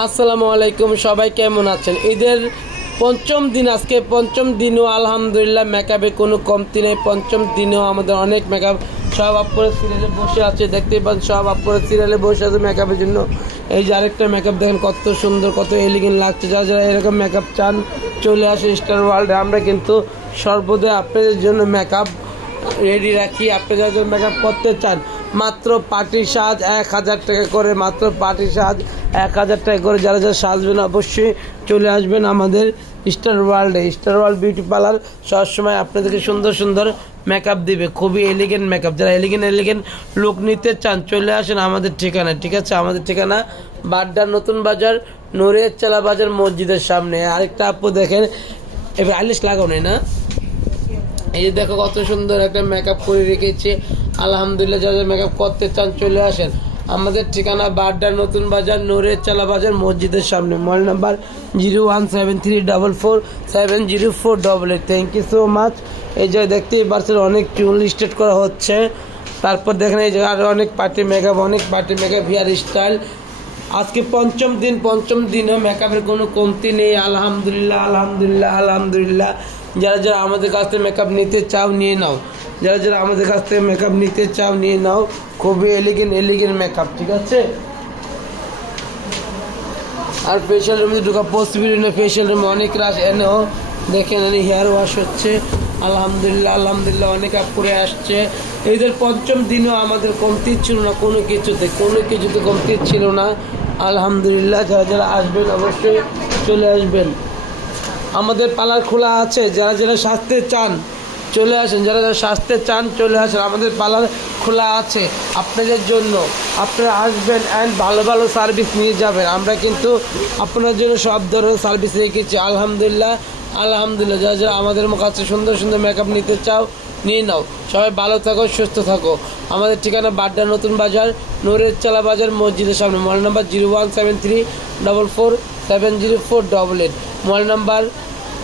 আসসালামু আলাইকুম, সবাই কেমন আছেন? ঈদের পঞ্চম দিন, আজকে পঞ্চম দিনও আলহামদুলিল্লাহ মেকআপে কোনো কমতি নেই। পঞ্চম দিনেও আমাদের অনেক মেকআপ সব আপ করে সিরিয়ালে বসে আছে, দেখতেই পাচ্ছেন সব আপ করে সিরিয়ালে বসে আছে মেকআপের জন্য। এই যে আরেকটা মেকআপ দেখেন কত সুন্দর, কত এলিগেন্ট লাগছে। যারা যারা এরকম মেকআপ চান চলে আসে স্টার ওয়ার্ল্ডে। আমরা কিন্তু সর্বদা আপনাদের জন্য মেকআপ রেডি রাখি। আপনি যারা মেকআপ করতে চান মাত্র পার্টি সাজ 1000 টাকা করে, মাত্র পার্টি সাজ 1000 টাকা করে। যারা যারা সাজবেন অবশ্যই চলে আসবেন আমাদের স্টার ওয়ার্ল্ডে। স্টার ওয়ার্ল্ড বিউটি পার্লার সবসময় আপনাদেরকে সুন্দর সুন্দর মেকআপ দিবে, খুবই এলিগেন্ট মেকআপ। যারা এলিগেন্ট লুক নিতে চান চলে আসেন আমাদের ঠিকানায়, ঠিক আছে? আমাদের ঠিকানা বাড্ডার নতুন বাজার, নুরের চালা বাজার মসজিদের সামনে। আরেকটা আপু দেখেন, এবার আইলিশ লাগাও নেই না, এই যে দেখো কত সুন্দর একটা মেকআপ করে রেখেছে। আলহামদুলিল্লাহ, যারা মেকআপ করতে চান চলে আসেন আমাদের ঠিকানা বাড্ডার নতুন বাজার, নুরের চালা বাজার মসজিদের সামনে। Mobile number 017370488। Thank you so much. এই জায়গায় দেখতেই পাচ্ছেন অনেক চুল স্ট্রেট করা হচ্ছে। তারপর দেখেন এই জায়গায় আরও অনেক পার্টি মেকআপ হেয়ার স্টাইল। আজকে পঞ্চম দিনও মেকআপের কোনো কমতি নেই। আলহামদুলিল্লাহ। যারা যারা আমাদের কাছ থেকে মেকআপ নিতে চাও নিয়ে নাও, যারা আমাদের কাছ থেকে মেকআপ নিতে চাও নিয়ে নাও। খুবই এলিগেন্ট মেকআপ, ঠিক আছে? আর ফেশিয়াল রুমে ঢোকা পসিবিলিটি নেই। ফেশিয়াল রুমে অনেক রাশ এনেও দেখেন হেয়ার ওয়াশ হচ্ছে। আলহামদুলিল্লাহ অনেক আপ করে আসছে। এদের পঞ্চম দিনও আমাদের কমতি ছিল না, কোনো কিছুতে কমতি ছিল না। আলহামদুলিল্লাহ, যারা আসবেন অবশ্যই চলে আসবেন। আমাদের পার্লার খোলা আছে। যারা সাজতে চান চলে আসেন, যারা সাজতে চান চলে আসেন। আমাদের পার্লার খোলা আছে আপনাদের জন্য। আপনারা আসবেন অ্যান্ড ভালো সার্ভিস নিয়ে যাবেন। আমরা কিন্তু আপনার জন্য সব ধরনের সার্ভিস রেখেছি। আলহামদুলিল্লাহ। যারা আমাদের কাছে সুন্দর মেকআপ নিতে চাও নিয়ে নাও। সবাই ভালো থাকো, সুস্থ থাকো। আমাদের ঠিকানা বাড্ডা নতুন বাজার, নুরের চালা বাজার মসজিদের সামনে। Mobile number 01734470488। মোবাইল নাম্বার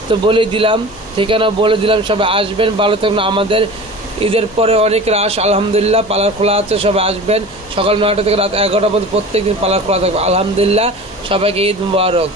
তো বলেই দিলাম, ঠিকানা বলে দিলাম। সবাই আসবেন, ভালো থাকবেন। আমাদের ঈদের পরে অনেক রাশ আলহামদুলিল্লাহ পার্লার খোলা আছে। সবাই আসবেন, সকাল 9টা থেকে রাত 11টা পর্যন্ত প্রত্যেকদিন পার্লার খোলা থাকবে। আলহামদুলিল্লাহ, সবাইকে ঈদ মুবারক।